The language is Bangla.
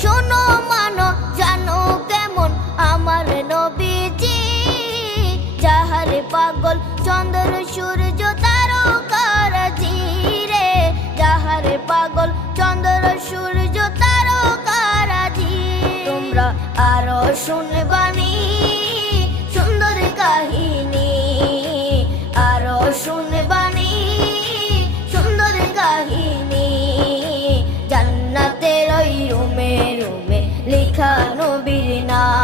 শোনো মানো জানো কেমন আমার নবীজি, যাহারে পাগল চন্দ্র সূর্য তারকারাজি রে, যাহারে পাগল চন্দ্র সূর্য তারকারাজি। তোমরা আরো শুনবানি সুন্দর কাহিনী, আরো শুনবানি সুন্দর কাহিনী। জান্নাতের ওই রুমে রুমে লেখা নবীর নাম।